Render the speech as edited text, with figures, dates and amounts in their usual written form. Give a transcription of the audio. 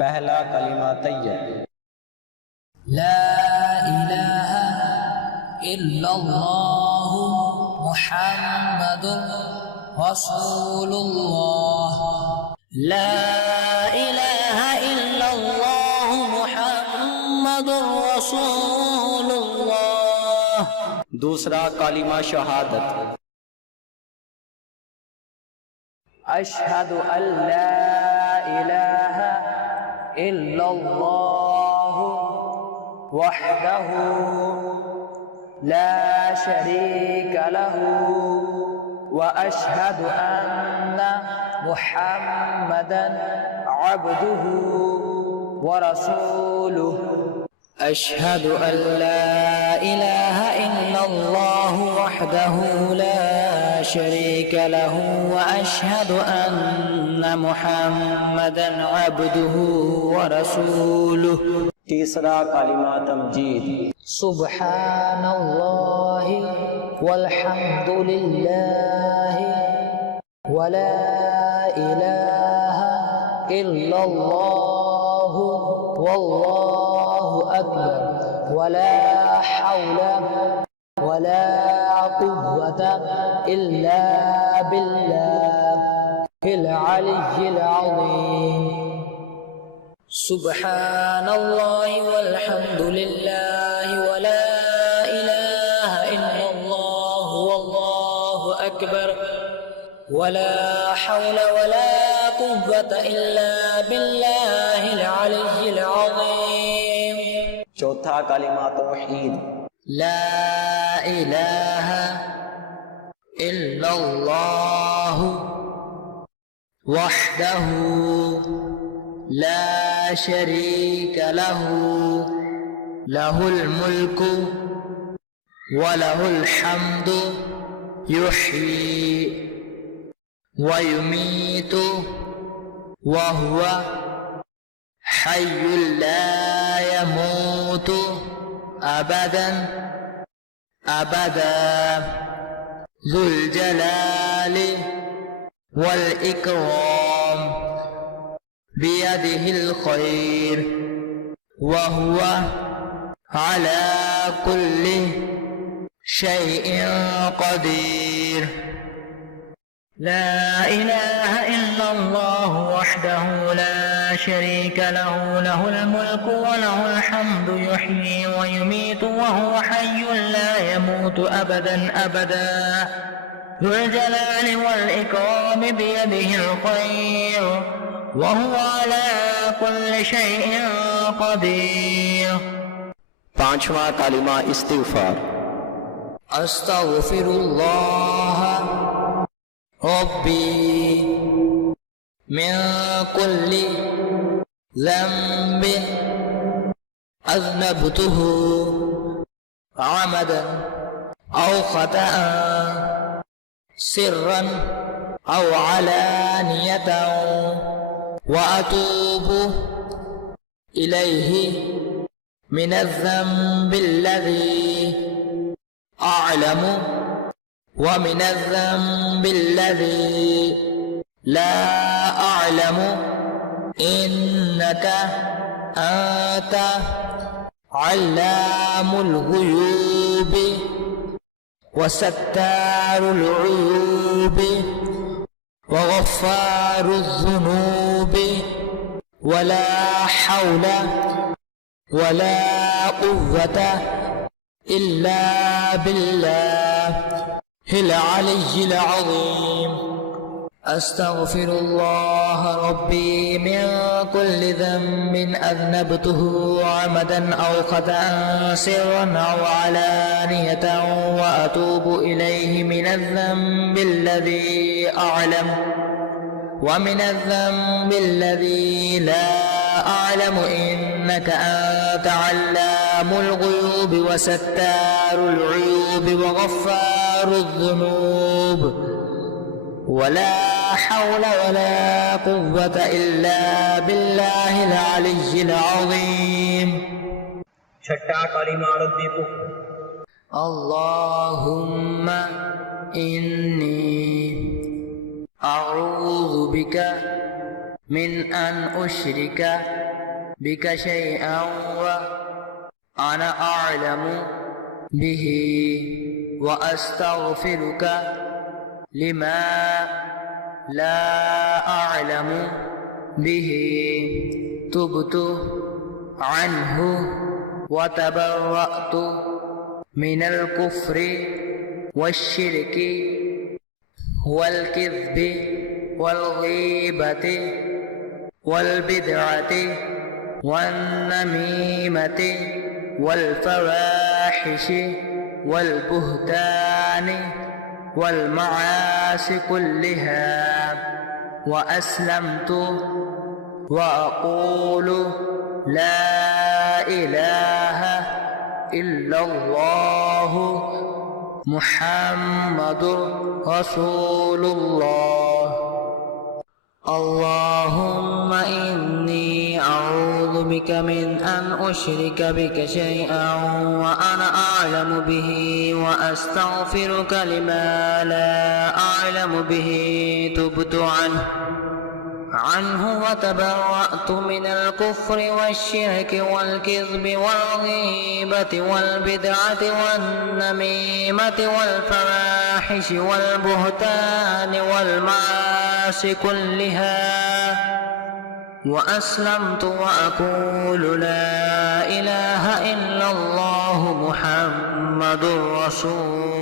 पहला कलिमा तैयब। ला इलाहा इल्लल्लाह मुहम्मदुर रसूलुल्लाह। ला इलाहा इल्लल्लाह मुहम्मदुर रसूलुल्लाह। दूसरा कलिमा शहादत। अशहदु अल्ला इलाहा इल्लल्लाह वहदहु ला शरीका लहु व अशहदु अन्ना मुहम्मदन अब्दुहु व रसूलुहु। अशहदु अल्ला इलाहा इल्लल्लाह वहदहु ला शरीका लहु व अशहदु अन्ना मुहम्मदन अब्दुहु व रसूलुहु। तीसरा कलिमा तमजीद। सुब्हानल्लाहि वल्हम्दुलिल्लाहि वला इलाहा इल्लल्लाहु वल्लाहु अकबर वला हौला वला कुव्वता इल्ला बिल्लाहिल अलिय्यिल अज़ीम। सुब्हानल्लाहि वल्हम्दुलिल्लाहि वला इलाहा इल्लल्लाहु वल्लाहु अकबर वला हौला वला कुव्वता इल्ला बिल्लाहिल अलिय्यिल अज़ीम। चौथा कलिमा तौहीद। ला इलाहा इल्लल्लाहु वहदहु ला शरीका लहु लहुल मुल्कु व लहुल हम्दु युह्यी व युमीतु व हुवा हय्युल ला यमूतु अबदन अबदा ज़ुल जलाली वल इकराम बियदिहिल खैर व हुवा अला कुल्लि शैइन क़दीर। ला इलाहा इल्लल्लाह वहदहु ला शरीका लहु लहुल मुल्कु व लहुल हम्दु युह्यी व युमीतु व हुवा हय्युन ला यमूतु अबदन अबदा ज़ुल जलाली वल इकराम बियदिहिल खैर व हुवा अला कुल्लि शैइन क़दीर। पांचवा कलिमा इस्तिग़फ़ार। अस्तग़फिरुल्लाह रब्बी मिन कुल्लि ज़ंबिन अज़नबतुहु अमदन औ ख़तअन सिर्रन औ अलानियतन व अतूबु इलैहि मिनज़्ज़ंबिल्लज़ी अअलमु व मिनज़्ज़ंबिल्लज़ी ला अअलमु इन्नका अंत अल्लामुल ग़ुयूब व सत्तारुल उयूब व ग़फ़्फ़ारुज़ ज़ुनूब वला हौला वला कुव्वता इल्ला बिल्लाहिल अलिय्यिल अज़ीम। अस्तग़फिरुल्लाह रब्बी मिन कुल्लि ज़ंबिन अज़नबतुहु अमदन औ ख़तअन सिर्रन औ अलानियतन व अतूबु इलैहि मिनज़्ज़ंबिल्लज़ी अअलमु व मिनज़्ज़ंबिल्लज़ी ला अअलमु इन्नका अंत अल्लामुल ग़ुयूब व सत्तारुल उयूब व ग़फ़्फ़ारुज़ ज़ुनूब वला हौला वला कुव्वता इल्ला बिल्लाहिल अलिय्यिल अज़ीम। छठा कलिमा रब्बी कुफ़्र। अल्लाहुम्मा इन्नी अऊज़ु बिका मिन अन उश्रिका بك شيئا وأنا أعلم به وأستغفرك لما لا أعلم به تبت عنه وتبرأت من الكفر والشرك والكذب والغيبة والبدعة والنميمة والفواحش والبهتان والمعاصي كلها وأسلمت وأقول لا إله إلا الله محمد رسول الله. اللهم إني أعوذ بك من أن أشرك بك شيئا وأنا أعلم به وأستغفرك لما لا أعلم به تبت عنه وتبرأت من الكفر والشرك والكذب والغيبة والبدعة والنميمة والفواحش والبهتان والمعاصي كلها وأسلمت وأقول لا إله إلا الله محمد رسول